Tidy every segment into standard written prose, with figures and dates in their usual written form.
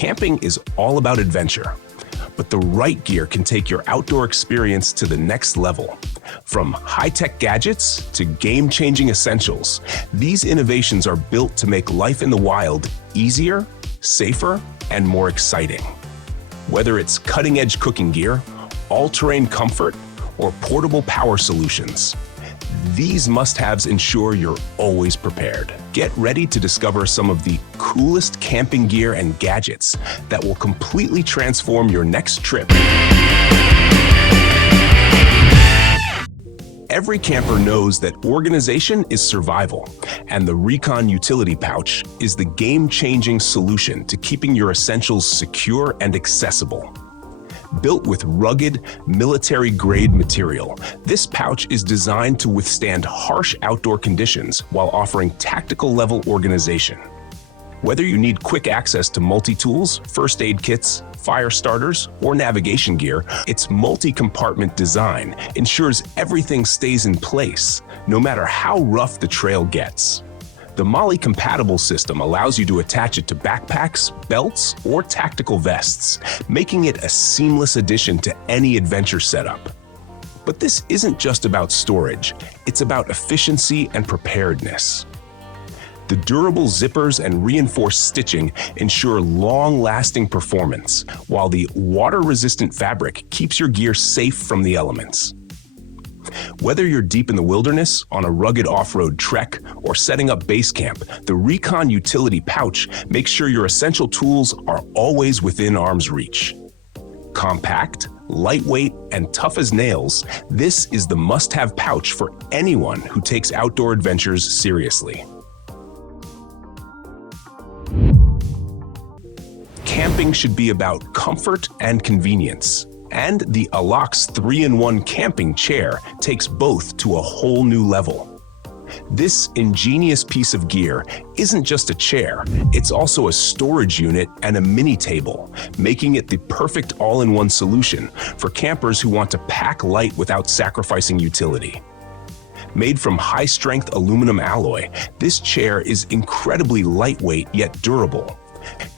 Camping is all about adventure, but the right gear can take your outdoor experience to the next level. From high-tech gadgets to game-changing essentials, these innovations are built to make life in the wild easier, safer, and more exciting. Whether it's cutting-edge cooking gear, all-terrain comfort, or portable power solutions, these must-haves ensure you're always prepared. Get ready to discover some of the coolest camping gear and gadgets that will completely transform your next trip. Every camper knows that organization is survival, and the RECON utility pouch is the game-changing solution to keeping your essentials secure and accessible. Built with rugged, military-grade material, this pouch is designed to withstand harsh outdoor conditions while offering tactical-level organization. Whether you need quick access to multi-tools, first aid kits, fire starters, or navigation gear, its multi-compartment design ensures everything stays in place, no matter how rough the trail gets. The MALLOME-compatible system allows you to attach it to backpacks, belts, or tactical vests, making it a seamless addition to any adventure setup. But this isn't just about storage, it's about efficiency and preparedness. The durable zippers and reinforced stitching ensure long-lasting performance, while the water-resistant fabric keeps your gear safe from the elements. Whether you're deep in the wilderness, on a rugged off-road trek, or setting up base camp, the RECON utility pouch makes sure your essential tools are always within arm's reach. Compact, lightweight, and tough as nails, this is the must-have pouch for anyone who takes outdoor adventures seriously. Camping should be about comfort and convenience. And the ALOCS 3-in-1 camping chair takes both to a whole new level. This ingenious piece of gear isn't just a chair, it's also a storage unit and a mini table, making it the perfect all-in-one solution for campers who want to pack light without sacrificing utility. Made from high-strength aluminum alloy, this chair is incredibly lightweight yet durable,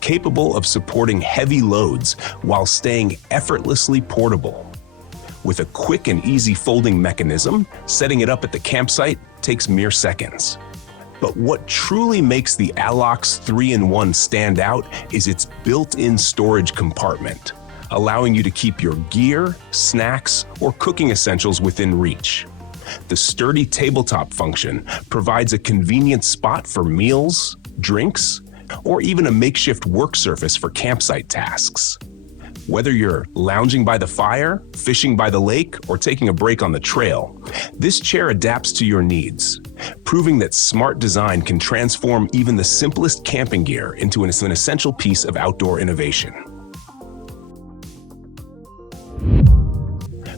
capable of supporting heavy loads while staying effortlessly portable. With a quick and easy folding mechanism, setting it up at the campsite takes mere seconds. But what truly makes the ALOCS 3-in-1 stand out is its built-in storage compartment, allowing you to keep your gear, snacks, or cooking essentials within reach. The sturdy tabletop function provides a convenient spot for meals, drinks, or even a makeshift work surface for campsite tasks. Whether you're lounging by the fire, fishing by the lake, or taking a break on the trail, this chair adapts to your needs, proving that smart design can transform even the simplest camping gear into an essential piece of outdoor innovation.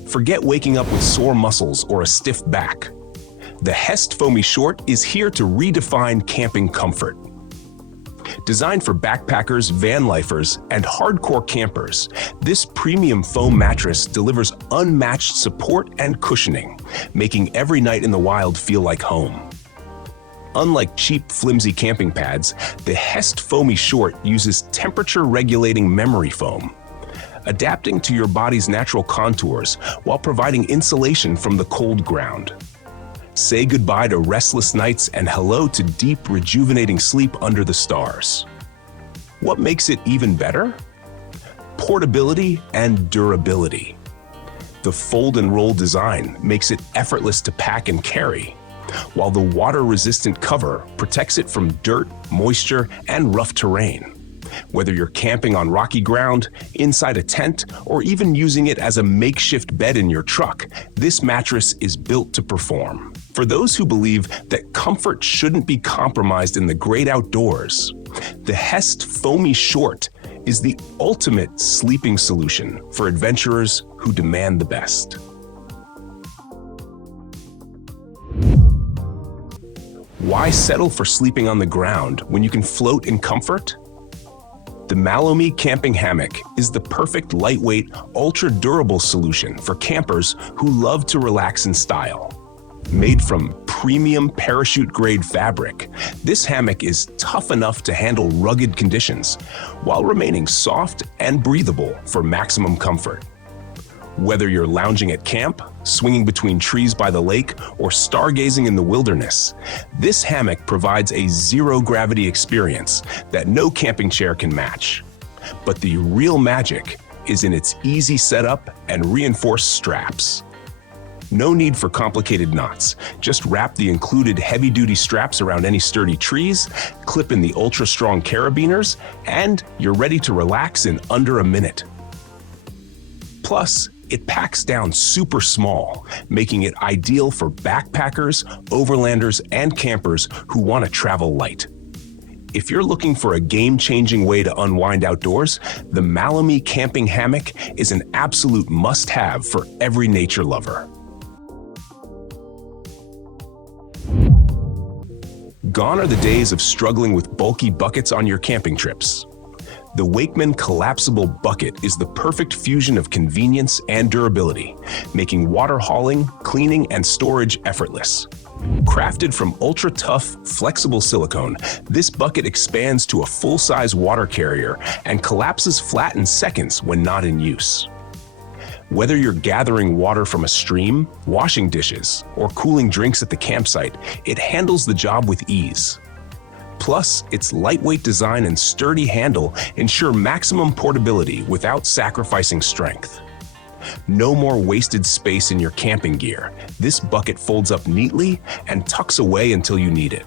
Forget waking up with sore muscles or a stiff back. The HEST FOAMY Short is here to redefine camping comfort. Designed for backpackers, van lifers, and hardcore campers, this premium foam mattress delivers unmatched support and cushioning, making every night in the wild feel like home. Unlike cheap, flimsy camping pads, the HEST FOAMY Short uses temperature-regulating memory foam, adapting to your body's natural contours while providing insulation from the cold ground. Say goodbye to restless nights and hello to deep, rejuvenating sleep under the stars. What makes it even better? Portability and durability. The fold and roll design makes it effortless to pack and carry, while the water-resistant cover protects it from dirt, moisture, and rough terrain. Whether you're camping on rocky ground, inside a tent, or even using it as a makeshift bed in your truck, this mattress is built to perform. For those who believe that comfort shouldn't be compromised in the great outdoors, the HEST FOAMY Short is the ultimate sleeping solution for adventurers who demand the best. Why settle for sleeping on the ground when you can float in comfort? The MALLOME camping hammock is the perfect lightweight, ultra-durable solution for campers who love to relax in style. Made from premium parachute-grade fabric, this hammock is tough enough to handle rugged conditions while remaining soft and breathable for maximum comfort. Whether you're lounging at camp, swinging between trees by the lake, or stargazing in the wilderness, this hammock provides a zero-gravity experience that no camping chair can match. But the real magic is in its easy setup and reinforced straps. No need for complicated knots. Just wrap the included heavy-duty straps around any sturdy trees, clip in the ultra-strong carabiners, and you're ready to relax in under a minute. Plus, it packs down super small, making it ideal for backpackers, overlanders, and campers who want to travel light. If you're looking for a game-changing way to unwind outdoors, the MALLOME camping hammock is an absolute must-have for every nature lover. Gone are the days of struggling with bulky buckets on your camping trips. The WAKEMAN collapsible bucket is the perfect fusion of convenience and durability, making water hauling, cleaning, and storage effortless. Crafted from ultra-tough, flexible silicone, this bucket expands to a full-size water carrier and collapses flat in seconds when not in use. Whether you're gathering water from a stream, washing dishes, or cooling drinks at the campsite, it handles the job with ease. Plus, its lightweight design and sturdy handle ensure maximum portability without sacrificing strength. No more wasted space in your camping gear. This bucket folds up neatly and tucks away until you need it.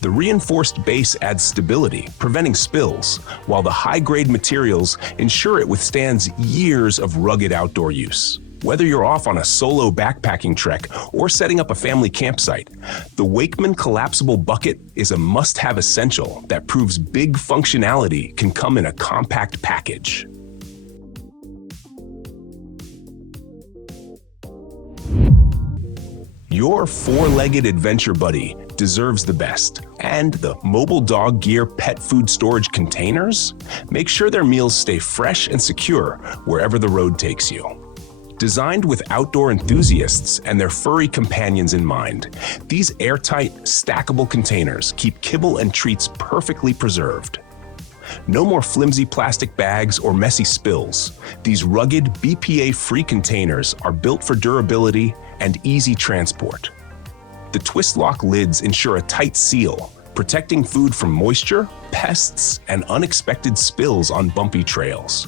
The reinforced base adds stability, preventing spills, while the high-grade materials ensure it withstands years of rugged outdoor use. Whether you're off on a solo backpacking trek or setting up a family campsite, the WAKEMAN collapsible bucket is a must-have essential that proves big functionality can come in a compact package. Your four-legged adventure buddy deserves the best, and the mobile dog gear pet food storage containers make sure their meals stay fresh and secure wherever the road takes you. Designed with outdoor enthusiasts and their furry companions in mind, these airtight, stackable containers keep kibble and treats perfectly preserved. No more flimsy plastic bags or messy spills. These rugged, BPA-free containers are built for durability and easy transport. The twist-lock lids ensure a tight seal, protecting food from moisture, pests, and unexpected spills on bumpy trails.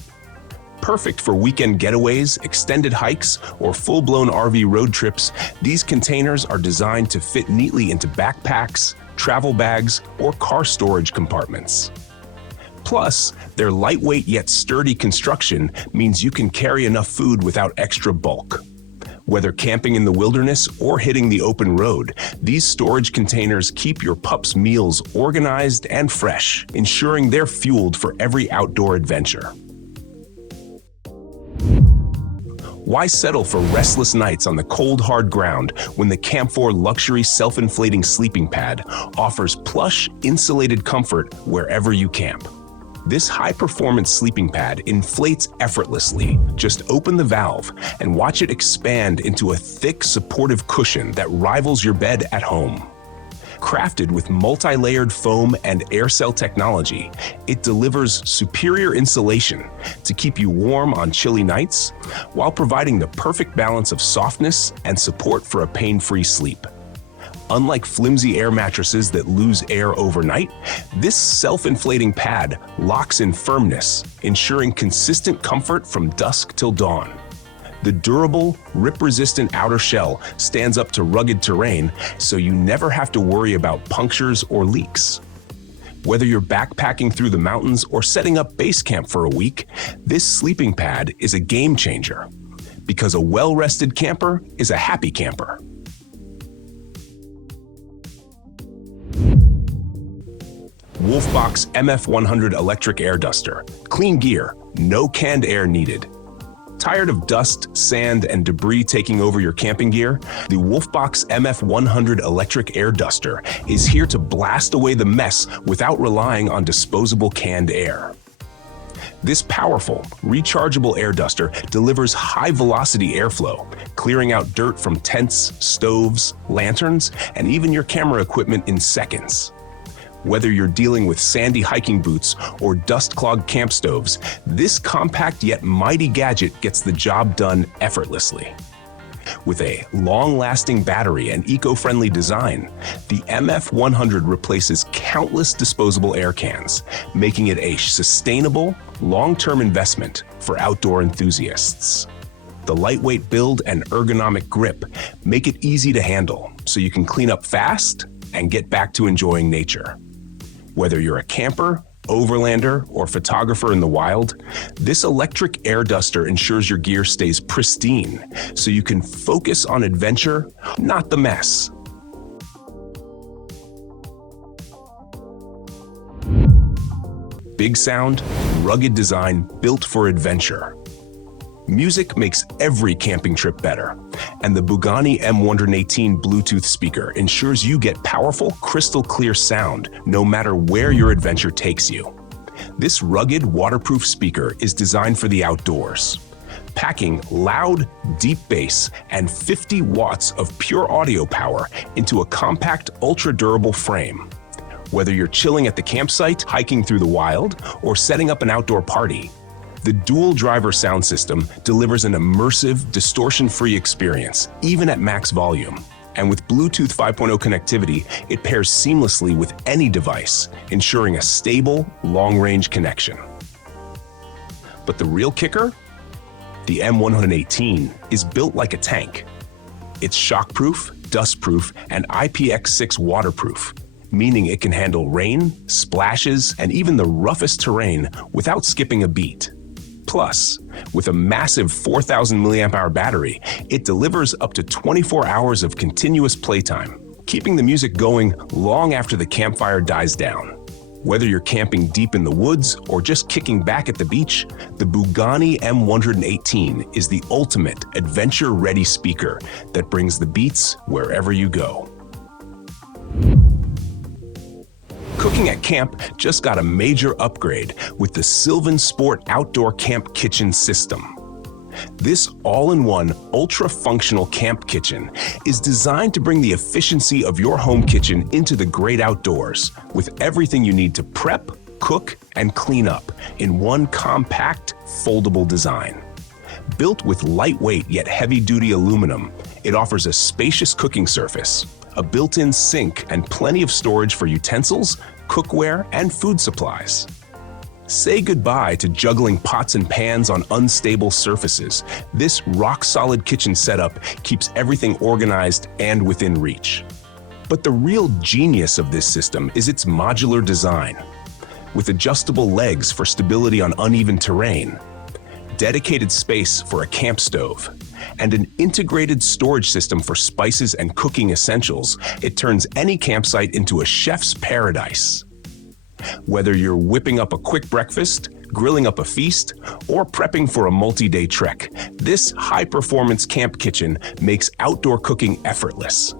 Perfect for weekend getaways, extended hikes, or full-blown RV road trips, these containers are designed to fit neatly into backpacks, travel bags, or car storage compartments. Plus, their lightweight yet sturdy construction means you can carry enough food without extra bulk. Whether camping in the wilderness or hitting the open road, these storage containers keep your pup's meals organized and fresh, ensuring they're fueled for every outdoor adventure. Why settle for restless nights on the cold, hard ground when the CAMPHOR luxury self-inflating sleeping pad offers plush, insulated comfort wherever you camp? This high-performance sleeping pad inflates effortlessly. Just open the valve and watch it expand into a thick, supportive cushion that rivals your bed at home. Crafted with multi-layered foam and air cell technology, it delivers superior insulation to keep you warm on chilly nights while providing the perfect balance of softness and support for a pain-free sleep. Unlike flimsy air mattresses that lose air overnight, this self-inflating pad locks in firmness, ensuring consistent comfort from dusk till dawn. The durable, rip-resistant outer shell stands up to rugged terrain, so you never have to worry about punctures or leaks. Whether you're backpacking through the mountains or setting up base camp for a week, this sleeping pad is a game changer, because a well-rested camper is a happy camper. WOLFBOX MF100 Electric Air Duster. Clean gear, no canned air needed. Tired of dust, sand, and debris taking over your camping gear? The WOLFBOX MF100 Electric Air Duster is here to blast away the mess without relying on disposable canned air. This powerful, rechargeable air duster delivers high-velocity airflow, clearing out dirt from tents, stoves, lanterns, and even your camera equipment in seconds. Whether you're dealing with sandy hiking boots or dust-clogged camp stoves, this compact yet mighty gadget gets the job done effortlessly. With a long-lasting battery and eco-friendly design, the MF100 replaces countless disposable air cans, making it a sustainable, long-term investment for outdoor enthusiasts. The lightweight build and ergonomic grip make it easy to handle, so you can clean up fast and get back to enjoying nature. Whether you're a camper, overlander, or photographer in the wild, this electric air duster ensures your gear stays pristine, so you can focus on adventure, not the mess. Big sound, rugged design, built for adventure. Music makes every camping trip better, and the BUGANI M118 Bluetooth speaker ensures you get powerful, crystal-clear sound no matter where your adventure takes you. This rugged, waterproof speaker is designed for the outdoors, packing loud, deep bass and 50 watts of pure audio power into a compact, ultra-durable frame. Whether you're chilling at the campsite, hiking through the wild, or setting up an outdoor party, the dual-driver sound system delivers an immersive, distortion-free experience, even at max volume. And with Bluetooth 5.0 connectivity, it pairs seamlessly with any device, ensuring a stable, long-range connection. But the real kicker? The M118 is built like a tank. It's shockproof, dustproof, and IPX6 waterproof, meaning it can handle rain, splashes, and even the roughest terrain without skipping a beat. Plus, with a massive 4,000 mAh battery, it delivers up to 24 hours of continuous playtime, keeping the music going long after the campfire dies down. Whether you're camping deep in the woods or just kicking back at the beach, the BUGANI M118 is the ultimate adventure-ready speaker that brings the beats wherever you go. Cooking at camp just got a major upgrade with the SYLVANSPORT Outdoor Camp Kitchen System. This all-in-one, ultra-functional camp kitchen is designed to bring the efficiency of your home kitchen into the great outdoors, with everything you need to prep, cook, and clean up in one compact, foldable design. Built with lightweight yet heavy-duty aluminum, it offers a spacious cooking surface, a built-in sink, and plenty of storage for utensils, cookware, and food supplies. Say goodbye to juggling pots and pans on unstable surfaces. This rock-solid kitchen setup keeps everything organized and within reach. But the real genius of this system is its modular design. With adjustable legs for stability on uneven terrain, dedicated space for a camp stove, and an integrated storage system for spices and cooking essentials, it turns any campsite into a chef's paradise. Whether you're whipping up a quick breakfast, grilling up a feast, or prepping for a multi-day trek, this high-performance camp kitchen makes outdoor cooking effortless.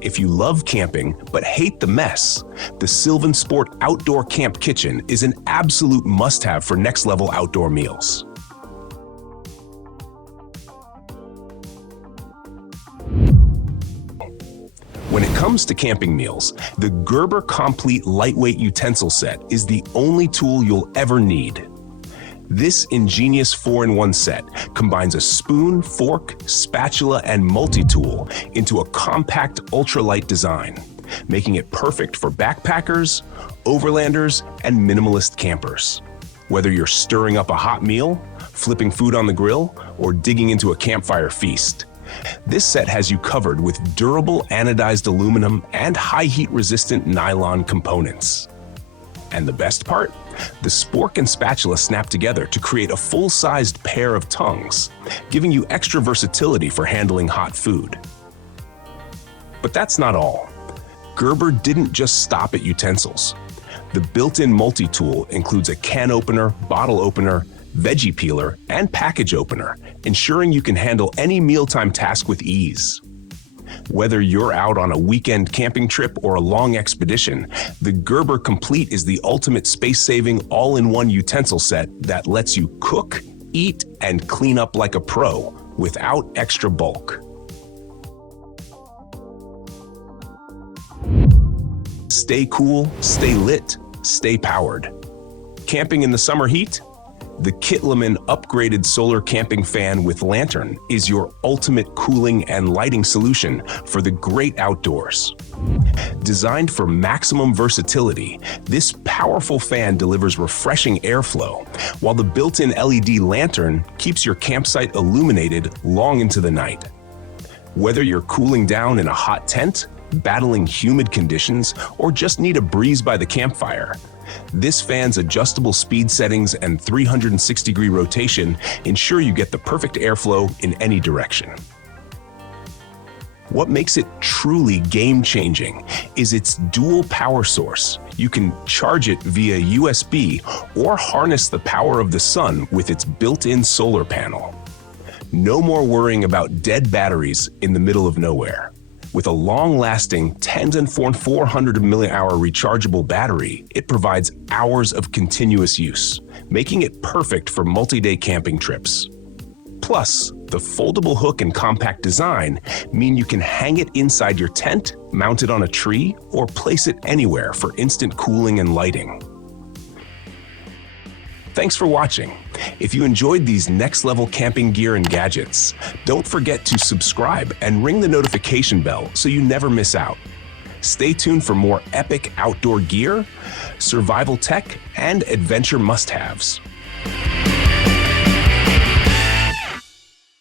If you love camping but hate the mess, the SYLVANSPORT Outdoor Camp Kitchen is an absolute must-have for next-level outdoor meals. When it comes to camping meals, the GERBER Complete Lightweight Utensil Set is the only tool you'll ever need. This ingenious 4-in-1 set combines a spoon, fork, spatula, and multi-tool into a compact ultralight design, making it perfect for backpackers, overlanders, and minimalist campers. Whether you're stirring up a hot meal, flipping food on the grill, or digging into a campfire feast, this set has you covered with durable anodized aluminum and high heat resistant nylon components. And the best part? The spork and spatula snap together to create a full-sized pair of tongues, giving you extra versatility for handling hot food. But that's not all. GERBER didn't just stop at utensils. The built-in multi-tool includes a can opener, bottle opener, veggie peeler, and package opener, ensuring you can handle any mealtime task with ease. Whether you're out on a weekend camping trip or a long expedition, the GERBER COMPLEAT is the ultimate space-saving all-in-one utensil set that lets you cook, eat, and clean up like a pro without extra bulk. Stay cool, stay lit, stay powered. Camping in the summer heat? The KITWLEMEN upgraded solar camping fan with lantern is your ultimate cooling and lighting solution for the great outdoors. Designed for maximum versatility, this powerful fan delivers refreshing airflow, while the built-in LED lantern keeps your campsite illuminated long into the night. Whether you're cooling down in a hot tent, battling humid conditions, or just need a breeze by the campfire, this fan's adjustable speed settings and 360-degree rotation ensure you get the perfect airflow in any direction. What makes it truly game-changing is its dual power source. You can charge it via USB or harness the power of the sun with its built-in solar panel. No more worrying about dead batteries in the middle of nowhere. With a long-lasting 10⁴ mAh rechargeable battery, it provides hours of continuous use, making it perfect for multi-day camping trips. Plus, the foldable hook and compact design mean you can hang it inside your tent, mount it on a tree, or place it anywhere for instant cooling and lighting. Thanks for watching. If you enjoyed these next-level camping gear and gadgets, don't forget to subscribe and ring the notification bell so you never miss out. Stay tuned for more epic outdoor gear, survival tech, and adventure must-haves.